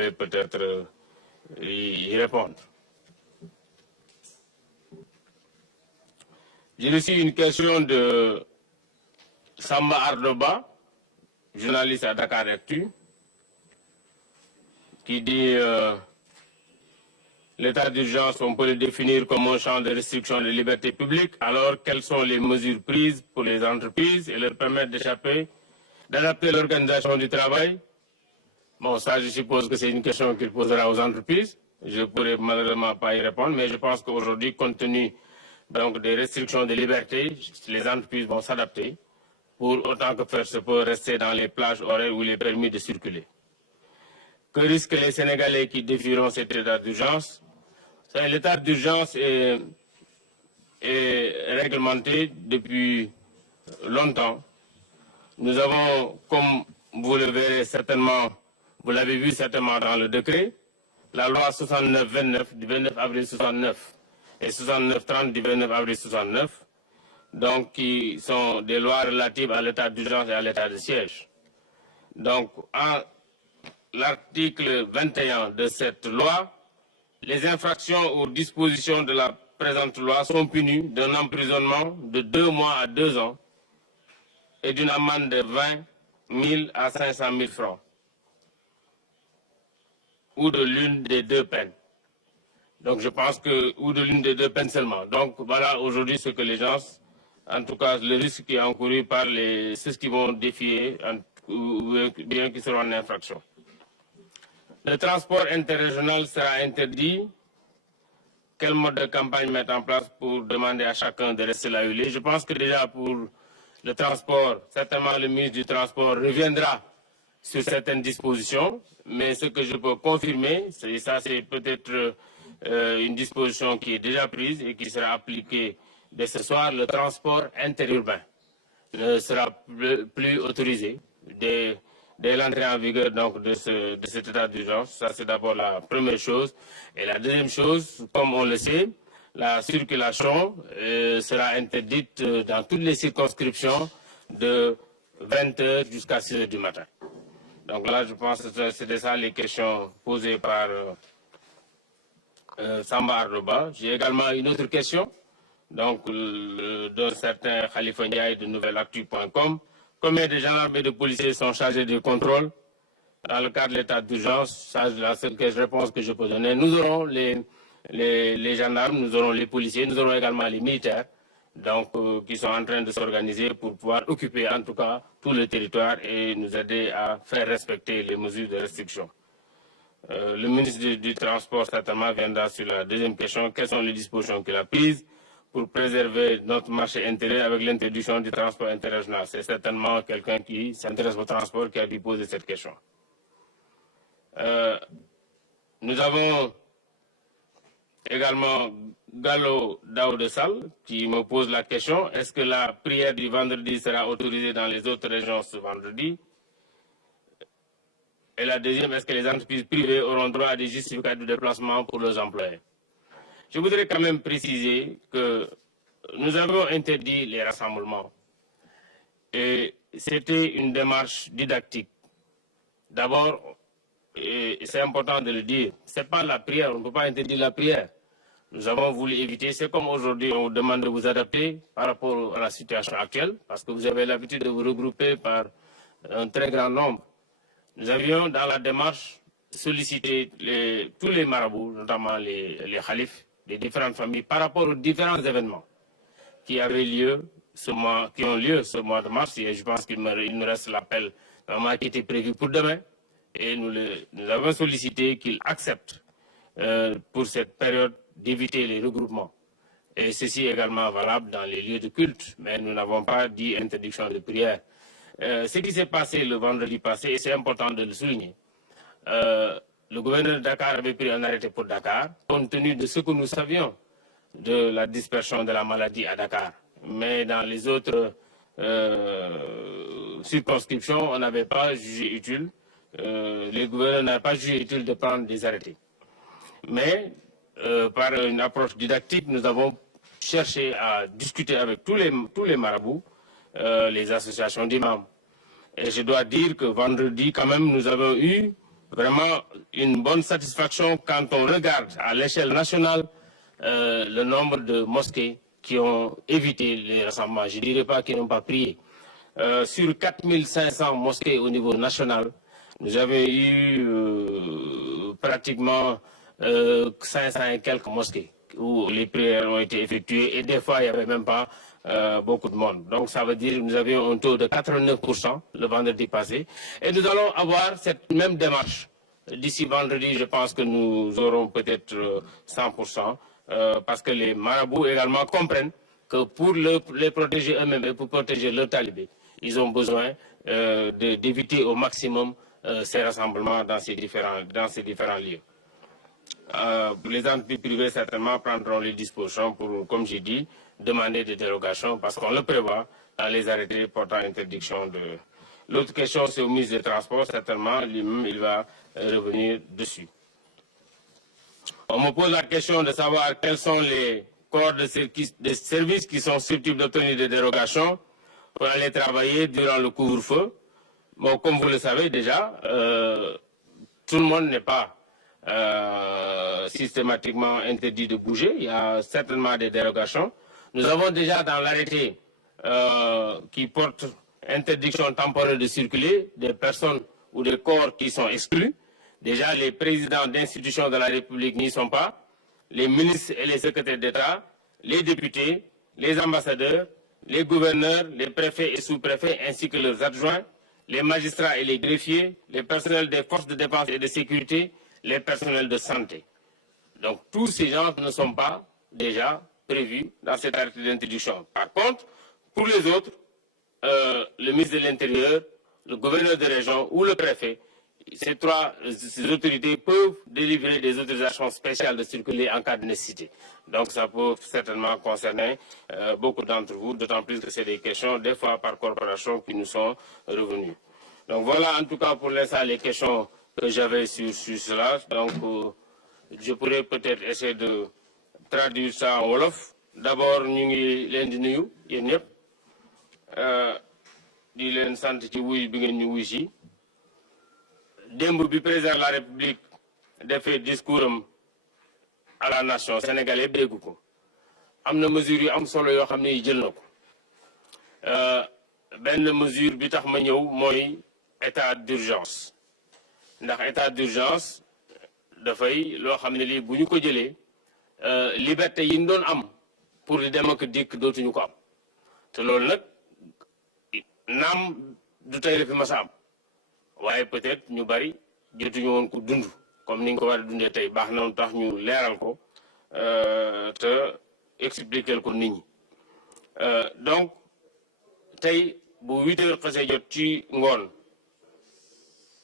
savez peut-être y répondre. J'ai reçu une question de Samba Ardoba, journaliste à Dakar Actu, qui dit l'état d'urgence, on peut le définir comme un champ de restriction des libertés publiques. Alors, quelles sont les mesures prises pour les entreprises et leur permettre d'adapter l'organisation du travail? Bon, ça, je suppose que c'est une question qu'il posera aux entreprises. Je ne pourrais malheureusement pas y répondre, mais je pense qu'aujourd'hui, compte tenu donc, des restrictions de liberté, les entreprises vont s'adapter pour autant que faire se peut rester dans les plages horaires ou les permis de circuler. Que risquent les Sénégalais qui défieront cet état d'urgence? L'état d'urgence est réglementé depuis longtemps. Nous avons, comme vous le verrez certainement, vous l'avez vu certainement dans le décret, la loi 69-29 du 29 avril 69 et 69-30 du 29 avril 69, donc qui sont des lois relatives à l'état d'urgence et à l'état de siège. Donc, en l'article 21 de cette loi, les infractions aux dispositions de la présente loi sont punies d'un emprisonnement de 2 mois à 2 ans et d'une amende de 20 000 à 500 000 francs ou de l'une des deux peines. Donc je pense que, ou de l'une des deux peines seulement. Donc voilà aujourd'hui ce que les gens, en tout cas le risque qui est encouru par ceux qui vont défier ou bien qui seront en infraction. Le transport interrégional sera interdit. Quel mode de campagne mettre en place pour demander à chacun de rester là où il est? Je pense que déjà pour le transport, certainement le ministre du Transport reviendra sur certaines dispositions, mais ce que je peux confirmer, c'est ça, c'est peut-être une disposition qui est déjà prise et qui sera appliquée dès ce soir. Le transport interurbain ne sera plus autorisé dès l'entrée en vigueur donc, de cet état d'urgence. Ça, c'est d'abord la première chose. Et la deuxième chose, comme on le sait, la circulation sera interdite dans toutes les circonscriptions de 20 h jusqu'à 6 h du matin. Donc là, je pense que c'était ça les questions posées par Samba Ardoba. J'ai également une autre question, donc d'un certain Khalifa Ndiaye de nouvelactu.com. Combien de gendarmes et de policiers sont chargés du contrôle dans le cadre de l'état d'urgence? Ça, c'est la seule réponse que je peux donner. Nous aurons les gendarmes, nous aurons les policiers, nous aurons également les militaires, donc qui sont en train de s'organiser pour pouvoir occuper en tout cas tout le territoire et nous aider à faire respecter les mesures de restriction. Le ministre du Transport certainement viendra sur la deuxième question. Quelles sont les dispositions qu'il a prises pour préserver notre marché intérieur avec l'introduction du transport interrégional? C'est certainement quelqu'un qui s'intéresse au transport qui a dû poser cette question. Nous avons également Gallo Daoudessal qui me pose la question, est-ce que la prière du vendredi sera autorisée dans les autres régions ce vendredi? Et la deuxième, est-ce que les entreprises privées auront droit à des justificats de déplacement pour leurs employés? Je voudrais quand même préciser que nous avons interdit les rassemblements. Et c'était une démarche didactique. D'abord, et c'est important de le dire, ce n'est pas la prière, on ne peut pas interdire la prière. Nous avons voulu éviter, c'est comme aujourd'hui on vous demande de vous adapter par rapport à la situation actuelle, parce que vous avez l'habitude de vous regrouper par un très grand nombre. Nous avions dans la démarche sollicité tous les marabouts, notamment les khalifs des différentes familles, par rapport aux différents événements qui avaient lieu qui ont lieu ce mois de mars. Et je pense qu'il me reste l'appel qui était prévu pour demain. Et nous avons sollicité qu'ils acceptent pour cette période d'éviter les regroupements. Et ceci est également valable dans les lieux de culte, mais nous n'avons pas dit interdiction de prière. Ce qui s'est passé le vendredi passé, et c'est important de le souligner, le gouverneur de Dakar avait pris un arrêté pour Dakar, compte tenu de ce que nous savions de la dispersion de la maladie à Dakar. Mais dans les autres circonscriptions, on n'avait pas jugé utile, les gouverneurs n'avaient pas jugé utile de prendre des arrêtés. Mais par une approche didactique, nous avons cherché à discuter avec tous les marabouts, les associations d'imams. Et je dois dire que vendredi, quand même, nous avons eu vraiment une bonne satisfaction quand on regarde à l'échelle nationale le nombre de mosquées qui ont évité les rassemblements. Je ne dirais pas qu'ils n'ont pas prié. Sur 4500 mosquées au niveau national, nous avons eu pratiquement 500 et quelques mosquées où les prières ont été effectuées et des fois il n'y avait même pas beaucoup de monde. Donc ça veut dire que nous avions un taux de 89% le vendredi passé et nous allons avoir cette même démarche. D'ici vendredi, je pense que nous aurons peut-être 100% parce que les marabouts également comprennent que pour les protéger eux-mêmes et pour protéger leurs talibés, ils ont besoin d'éviter au maximum ces rassemblements dans ces différents lieux. Les entreprises privées certainement prendront les dispositions pour, comme j'ai dit, demander des dérogations parce qu'on le prévoit dans les arrêtés portant interdiction de... L'autre question, c'est au ministre des Transports, certainement, lui-même, il va revenir dessus. On me pose la question de savoir quels sont les corps de services qui sont susceptibles d'obtenir des dérogations pour aller travailler durant le couvre-feu. Bon, comme vous le savez déjà, tout le monde n'est pas systématiquement interdit de bouger. Il y a certainement des dérogations. Nous avons déjà dans l'arrêté qui porte interdiction temporaire de circuler des personnes ou des corps qui sont exclus. Déjà, les présidents d'institutions de la République n'y sont pas. Les ministres et les secrétaires d'État, les députés, les ambassadeurs, les gouverneurs, les préfets et sous-préfets, ainsi que leurs adjoints, les magistrats et les greffiers, les personnels des forces de défense et de sécurité, les personnels de santé. Donc, tous ces gens ne sont pas déjà prévus dans cet arrêté d'introduction. Par contre, pour les autres, le ministre de l'Intérieur, le gouverneur de région ou le préfet, ces autorités peuvent délivrer des autorisations spéciales de circuler en cas de nécessité. Donc ça peut certainement concerner beaucoup d'entre vous, d'autant plus que c'est des questions, des fois par corporation, qui nous sont revenues. Donc voilà en tout cas pour l'instant les questions que j'avais sur cela. Donc je pourrais peut-être essayer de traduire ça en wolof. D'abord, ñu ngi leen di nuyu yéen ñëpp di leen sant ci wuy bi ngeen ñu wuy si. Démb bi président de la République defee discours am à la nation sénégalaise dégg ko am na mesure yu am solo yoo xam ne yi jël na ko benn mesure bi tax ma ñëw mooy état d'urgence ndax état d'urgence dafay loo xam ne lii bu ñu ko jëlee liberté yi ñu doon am pour di dem ak dikk dootuñu ko am te loolu nag naam du tey la fi mas a am waaye peut-être ñu bari jotuñu woon ko dund comme ni nga ko war a dundee tey baax na tax ñu leeral ko te expliquer ko nit ñi donc tey bu 8 heures xasee jot ci ngoon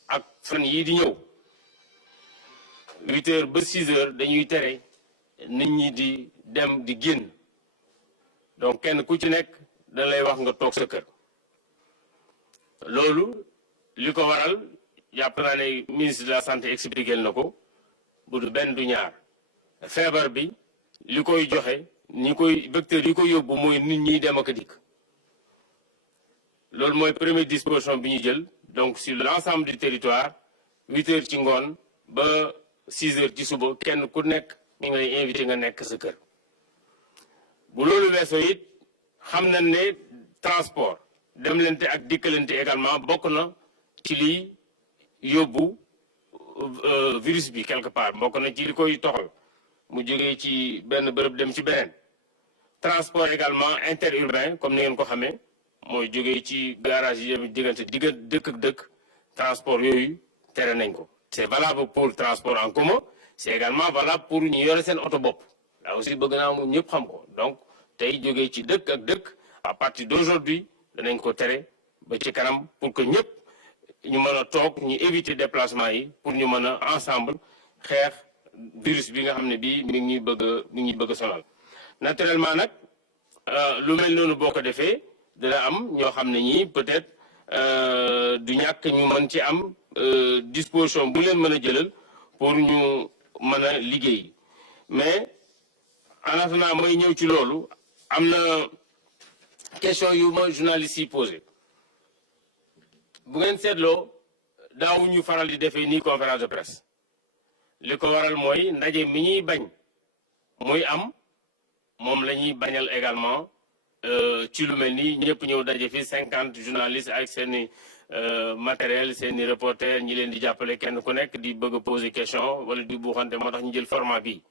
ak fan yii di ñëw 8 heures ba 6 heures dañuy tere nit ñi di dem di génn donc kenn ku ci nekk dañ lay wax nga toog sa kër loolu li ko waral jàpp naa ne ministre de la santé expliqué na ko bu du benn du ñaar feebar bi li koy joxe ñi koy vecteur yi koy yóbbu mooy nit ñi dem ak dikk loolu mooy première disposition bi ñu jël donc sur l'ensemble du territoire 8 heures ci ngoon ba 6 heures ci suba kenn ku nekk ñu ngi lay invité nga nekk sa kër bu loolu weesoo it xam nañ ne transport demlante ak dikkalante également bokk na ci liy yóbbu virus bi quelque part bokk na ci li koy toxal mu jógee ci benn bërëb dem ci beneen transport également interurbain comme ni ngeen ko xamee mooy jógee ci garage yi diggante dëkk ak dëkk transport yooyu tere nañ ko c'est valable pour transport en commun c'est également valable pour ñu yore seen oto bopp là aussi bëgg naa moom ñëpp xam ko donc tey jógee ci dëkk ak dëkk à partir d'aujourd'hui danañ ko tere ba ci kanam pour que ñëpp ñu mën a toog ñu éviter déplacement yi pour ñu mën a ensemble xeex virus bi nga xam ne bii mi ngi ñuy bëgg a sonal naturellement nag lu mel noonu boo ko defee dina am ñoo xam ne ñii peut-être du ñàkk ñu mën ci am disposition bu leen mën a jëlal pour ñu mën a liggéey mais en attendant mooy ñëw ci loolu am na question yu ma journaliste yi posé bu ngeen seetloo daawuñu faral di defee nii conférence de presse li ko waral mooy ndaje mi ñuy bañ muy am moom la ñuy bañal également ci lu mel ni ñëpp ñëw daje fi 50 journalistes ak seeni matériel seeni reporter ñi leen di jàppale kenn ku nekk di bëgg a poser question wala di buuxante moo tax ñu jël format bi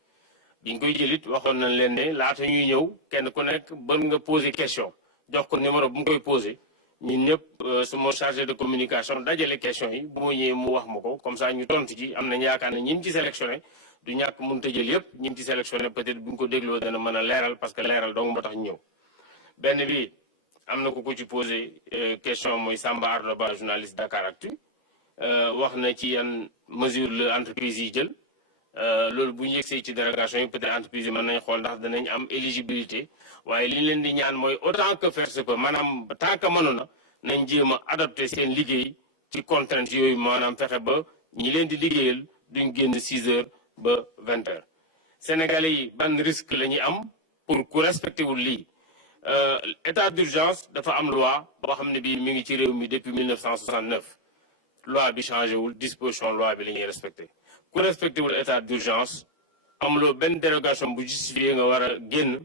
biñ koy jëlit waxoon nañ leen ne laata ñuy ñëw kenn ku nekk bën nga poser question jox ko numéro bu mu koy poser ñun ñëpp suma chargé de communication dajale question yi bu ma ñëwee mu wax ma ko comme ça ñu tontu ci am nañ yaakaar ne ñi ci sélectionné du ñàkk mënut a jël yëpp ñi ci sélectionné peut-être bu ñu ko dégloo dana mën a leeral parce que leeral donc moo tax ñu ñëw benn bi am na ku ko ci posé question mooy Samba Ardo Ba journaliste Dakaractu wax na ci yan mesure la entreprise yi jël loolu bu ñu yegsee ci dérogation yi peut-être entreprise yi mën nañ xool ndax danañ am éligibilité waaye li ñu leen di ñaan mooy autant que faire se peut maanaam tant que mënu na nañ jéem a adopté seen liggéey ci contrainte yooyu maanaam fexe ba ñi leen di liggéeyal duñ génn 6 heures ba 20 heures. Sénégalais yi ban risque la ñuy am pour ku respecté wul lii état d'urgence dafa am loi boo xam ne bii mi ngi ci réew mi depuis 1969 loi bi changé wul disposition loi bi la ñuy respecté ku respecté wul état d'urgence amuloo benn dérogation bu justifié nga war a génn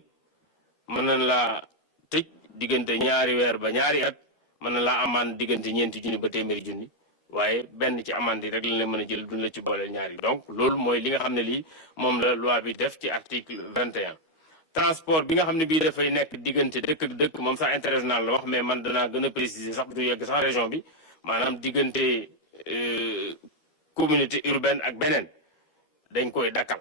mën nañ laa tëj diggante ñaari weer ba ñaari at mën na laa amande diggante ñeenti junni ba téeméeri junni waaye benn ci amande yi rek lañ la mën a jël duñ la ci booleel ñaari donc loolu mooy li nga xam ne lii moom la loi bi def ci article 21. transport bi nga xam ne bii dafay nekk diggante dëkk ak dëkk moom sax interrégional la wax mais man danaa gën a préciser sax du yegg sax région bi maanaam diggante communauté urbaine ak beneen dañ koy dakkal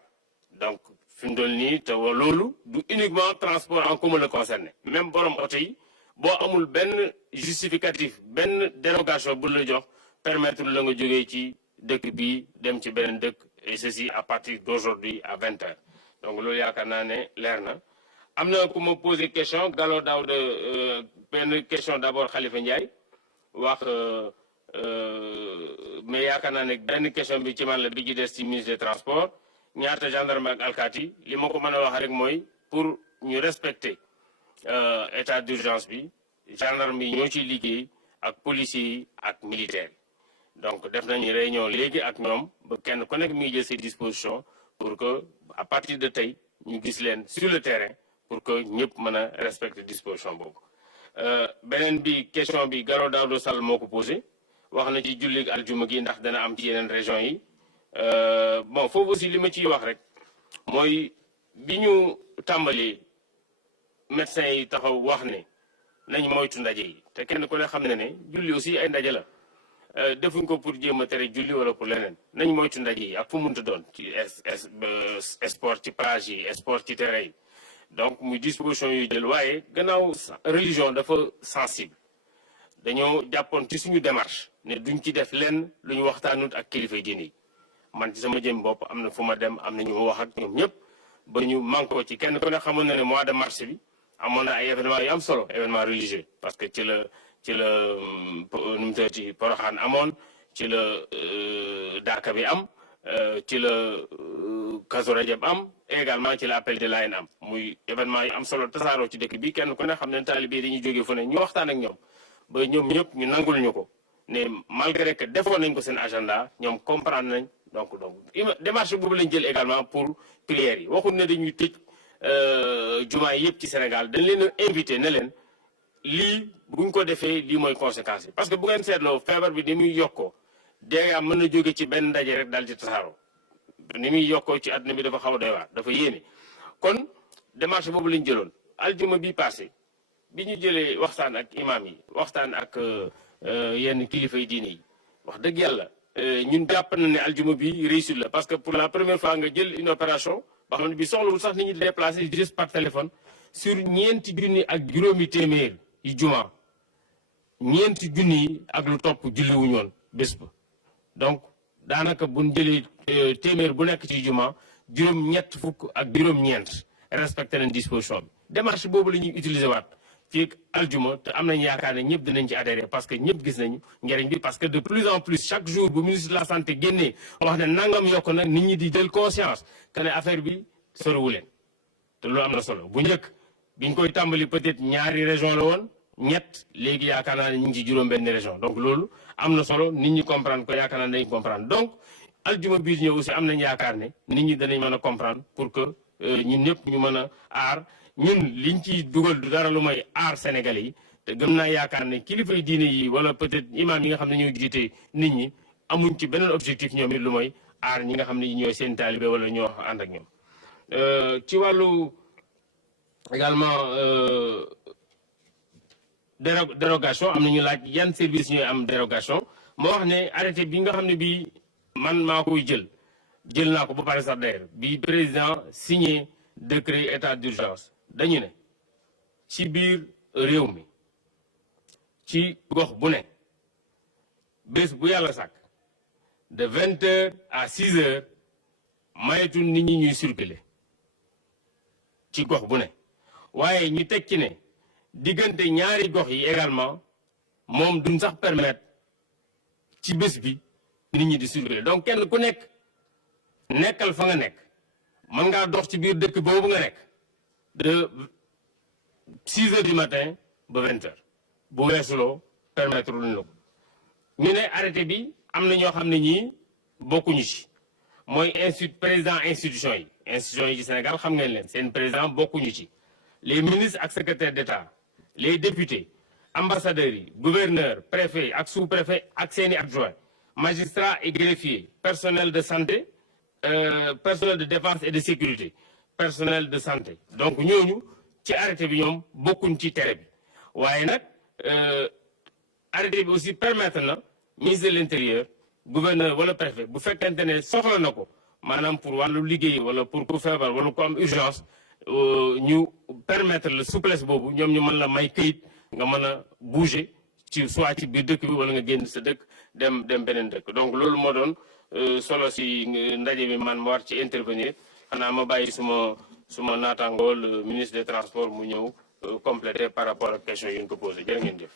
donc fi mu toll nii te loolu du uniquement transport en commun la concerné même borom oto yi boo amul benn justificatif benn dérogation bu la jox permettre la nga jógee ci dëkk bii dem ci beneen dëkk et ceci à partir d'aujourd'hui à 20 heures donc loolu yaakaar naa ne leer na am na ku ma posé question Gallo Daouda benn question d'abord Khalifa Ndiaye wax mais yaakaar naa ne benn question bi ci man la bi ci des ci ministre des transports ñaata gendarme ak alkaati li ma ko mën a wax rek mooy pour ñu respecter état d'urgence bi gendarme yi ñoo ciy liggéey ak policiers yi ak militaires yi donc def nañu réunion léegi ak ñoom ba kenn ku nekk mi ngi jël ses dispositions pour que à partir de tey ñu gis leen sur le terrain pour que ñëpp mën a respecter disposition boobu. beneen bi question bi Gallo Daouda Sall moo ko posé wax na ci julli aljuma gi ndax dana am ci yeneen régions yi bon foofu aussi li ma ciy wax rek mooy bi ñu tàmbali médecins yi taxaw wax ne nañ moytu ndaje yi te kenn ku ne xam ne ne julli aussi ay ndaje la. defuñ ko pour jéem a tere julli wala pour leneen nañ moytu ndaje yi ak fu munta doon ci sport ci plage yi sport ci terrain yi donc muy disposition yu jël waaye gannaaw religion dafa sensible dañoo jàppoon ci suñu démarche ne duñ ci def lenn lu ñu waxtaanut ak kilifa diine yi man ci sama jëm bopp am na fu ma dem am na ñu ma wax ak ñoom ñëpp ba ñu manko ci kenn ku ne xamoon na ne mois de mars bi amoon na ay événements yu am solo événement religieux parce que ci la nu mu tëddee Porokhane amoon ci la Daaka bi am ci la Kazu Rajab am également ci la appel de Layène am muy événement yu am solo tasaaroo ci dëkk bi kenn ku ne xam ne taalibe yi dañuy jógee fu ne ñu waxtaan ak ñoom ba ñoom ñëpp ñu nangul ñu ko ne malgré que defoon nañ ko seen agenda ñoom comprendre nañ donc démarche boobu lañ jël également pour prières yi waxul ne dañuy tëj jumaa yi yëpp ci Sénégal dañ leen a invité ne leen lii buñ ko defee lii mooy conséquence yi parce que bu ngeen seetloo feebar bi ni muy yokkoo dégg mën na jóge ci benn ndaje rek daal di tasaaroo ni muy yokkoo ci àdduna bi dafa xaw a doy waar dafa yéene kon démarche boobu lañ jëloon aljuma bi passé bi ñu jëlee waxtaan ak imam yi waxtaan ak yenn kilifa yi diine yi wax dëgg yàlla ñun jàpp na ne aljuma bi réussite la parce que pour la première fois nga jël une opération boo xam ne bi soxlawul sax nit ñi déplacé juste par téléphone sur ñeenti junni ak juróomi téeméer yi juma ñeenti junni yi ak lu topp julliwuñu woon bés ba donc daanaka buñ jëlee téeméer bu nekk ci juma juróom-ñett fukk ak juróom-ñeent respecté nañ disposition bi démarche boobu la ñuy utiliser waat fii aljuma te am nañ yaakaar ne ñëpp dinañ ci adhéré parce que ñëpp gis nañu njëriñ bi parce que de plus en plus chaque jour bu ministre de la santé génnee wax ne nangam yokk nag nit ñi di jël conscience que ne affaire bi soriwu leen te loolu am na solo bu njëkk biñ koy tàmbali peut-être ñaari région la woon ñett léegi yaakaar naa ne ñu ngi ci juróom-benn région donc loolu am na solo nit ñi comprendre ko yaakaar naa ne dañu comprendre donc aljuma bii ñëw aussi am nañ yaakaar ne nit ñi danañ mën a comprendre pour que ñun ñëpp ñu mën a aar ñun liñ ciy dugal du dara lu may aar Sénégalais yi te gëm naa yaakaar ne kilifay diine yi wala peut-être imam yi nga xam ne ñoo jiite nit ñi amuñ ci beneen objectif ñoom it lu mooy aar ñi nga xam ne ñooy seen taalibe wala ñoo ànd ak ñoom ci wàllu également dérogation am na ñu laaj yan service ñooy am dérogation moo wax ne arrêté bi nga xam ne bii man maa koy jël naa ko ba pare sax d'ailleurs bi président signé décret état d'urgence dañu ne ci biir réew mi ci gox bu ne bés bu yàlla sàkk de 20h à 6h mayetul nit ñi ñuy circuler ci gox bu ne waaye ñu teg ci ne diggante ñaari gox yi également moom duñ sax permettre ci bés bi nit ñi di circuler donc kenn ku nekk nekkal fa nga nekk mën ngaa dox ci biir dëkk boobu nga nekk de 6h du matin ba 20h bu weesuloo permettre luñ la ko ñu ne arrêté bi am na ñoo xam ne ñii bokkuñu ci mooy président institution yi ci Sénégal xam ngeen leen seen président bokkuñu ci les ministres ak secrétaires d'État les députés ambassadeurs yi gouverneurs préfets ak sous-préfets ak seeni adjoints magistrats et greffiers personnel de santé personnel de défense et de sécurité personnel de santé donc ñooñu ci arrêté bi ñoom bokkuñ ci tere bi waaye nag arrêté bi aussi permettre na ministre de l'intérieur gouverneur wala préfet bu fekkente ne soxla na ko maanaam pour wàllu liggéey wala pour ku feebar wala ku am urgence ñu permettre la souplesse boobu ñoom ñu mën la may këyit nga mën a bouger ci soit ci biir dëkk bi wala nga génn sa dëkk dem beneen dëkk donc loolu moo doon solo si ndaje bi man ma war ci intervenir xanaa ma bàyyi suma naataangoo le ministre des transports mu ñëw compléter par rapport ak question yi ñu ko posé jërë ngeen jëf